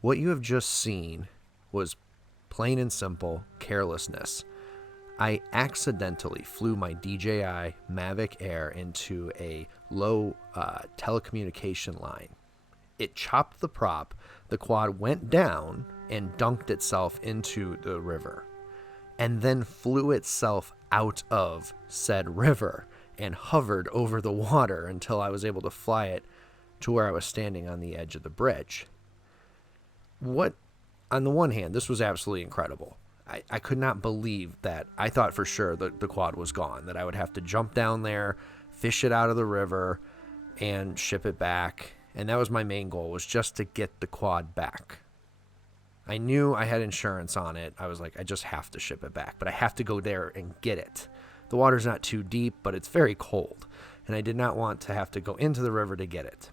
What you have just seen was plain and simple carelessness. I accidentally flew my DJI Mavic Air into a low telecommunication line. It chopped the prop, the quad went down and dunked itself into the river, and then flew itself out of said river and hovered over the water until I was able to fly it to where I was standing on the edge of the bridge. What, on the one hand, this was absolutely incredible. I could not believe that. I thought for sure that the quad was gone, that I would have to jump down there, fish it out of the river, and ship it back. And that was my main goal, was just to get the quad back. I knew I had insurance on it. I was like, I just have to ship it back, but I have to go there and get it. The water's not too deep, but it's very cold, and I did not want to have to go into the river to get it.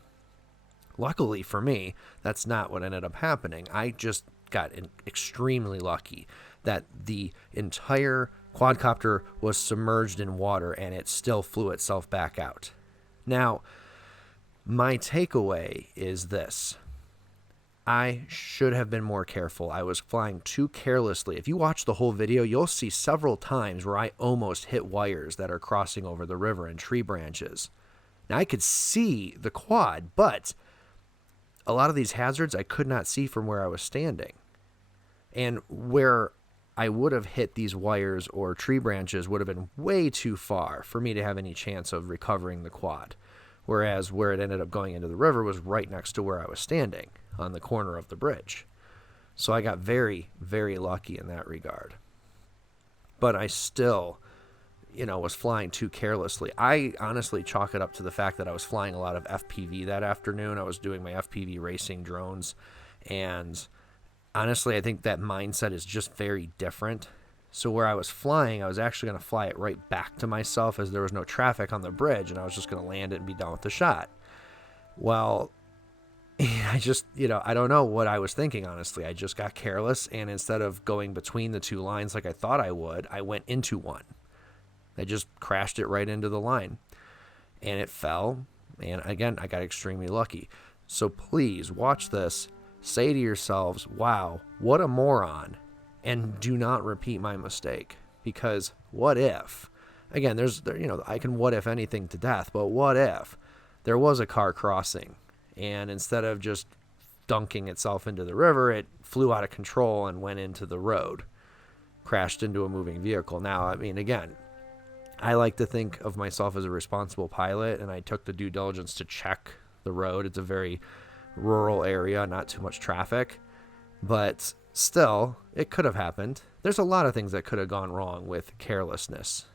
Luckily for me, that's not what ended up happening. I just got extremely lucky that the entire quadcopter was submerged in water and it still flew itself back out. Now, my takeaway is this. I should have been more careful. I was flying too carelessly. If you watch the whole video, you'll see several times where I almost hit wires that are crossing over the river and tree branches. Now, I could see the quad, but a lot of these hazards I could not see from where I was standing. And where I would have hit these wires or tree branches would have been way too far for me to have any chance of recovering the quad. Whereas where it ended up going into the river was right next to where I was standing, on the corner of the bridge. So I got very, very lucky in that regard. But I still, was flying too carelessly. I honestly chalk it up to the fact that I was flying a lot of FPV that afternoon. I was doing my FPV racing drones. And honestly, I think that mindset is just very different. So where I was flying, I was actually going to fly it right back to myself as there was no traffic on the bridge, and I was just going to land it and be done with the shot. Well, I just, I don't know what I was thinking, honestly. I just got careless, and instead of going between the two lines like I thought I would, I went into one. I just crashed it right into the line, and it fell, and again, I got extremely lucky. So please watch this, say to yourselves, wow, what a moron, and do not repeat my mistake, because what if, again, I can what if anything to death, but what if there was a car crossing, and instead of just dunking itself into the river, it flew out of control and went into the road, crashed into a moving vehicle. Now, again, I like to think of myself as a responsible pilot, and I took the due diligence to check the road. It's a very rural area, not too much traffic, but still, it could have happened. There's a lot of things that could have gone wrong with carelessness,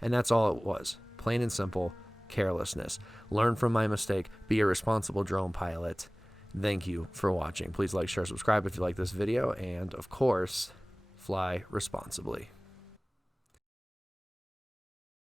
and that's all it was. Plain and simple, carelessness. Learn from my mistake. Be a responsible drone pilot. Thank you for watching. Please like, share, subscribe if you like this video, and of course, fly responsibly.